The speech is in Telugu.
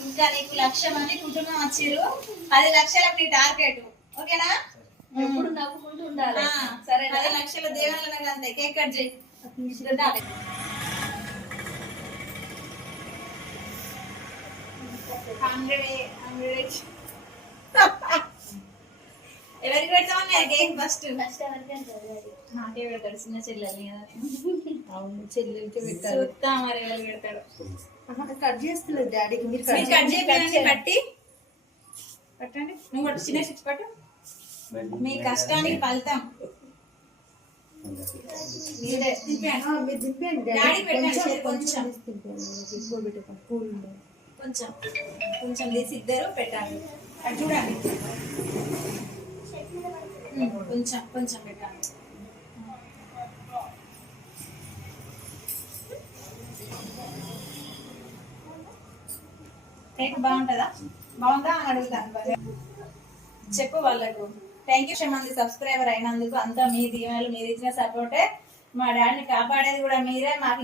ఇంకా నీకు లక్ష మంది కుటుంబం వచ్చారు పది లక్షలకు నీ టార్గెట్. ఓకేనా? ఎప్పుడు నవ్వుకుంటూ ఉండాలి. సరే పది లక్షల దేవుళ్ళ అంతే కేక్ కట్ చేయి. Hundred hundred cake first first ఎవరికి అంటారు అది? నాకే పెడతాడు చిన్న చెల్లెలు కదా. అవును చెల్లెలకి పెట్టాలి చూస్తా మరి ఎవరు పెడతాడు. కట్ చేస్తలేదు డాడీకి మీరు కట్ చేయండి. పట్టి పట్టండి. నువ్వు కూడా చిన్న స్టిచ్ పట్టు. మీ కష్టానికి ఫలితం. కొంచెం. కొంచెం. తీసి ఇద్దరు పెట్టాలి. చూడండి ఉమ్, కొంచెం కొంచెం పెట్టాలి కేక్ బాగుంటుందా? బాగుందా? అని అడుగుతాను. చెప్పు వాళ్ళకు. థ్యాంక్ యూ మంది సబ్స్క్రైబర్ అయినందుకు అంతా మీ దీవెనలు మీరు ఇచ్చిన సపోర్టే మా డాడీని కాపాడేది కూడా మీరే మాకు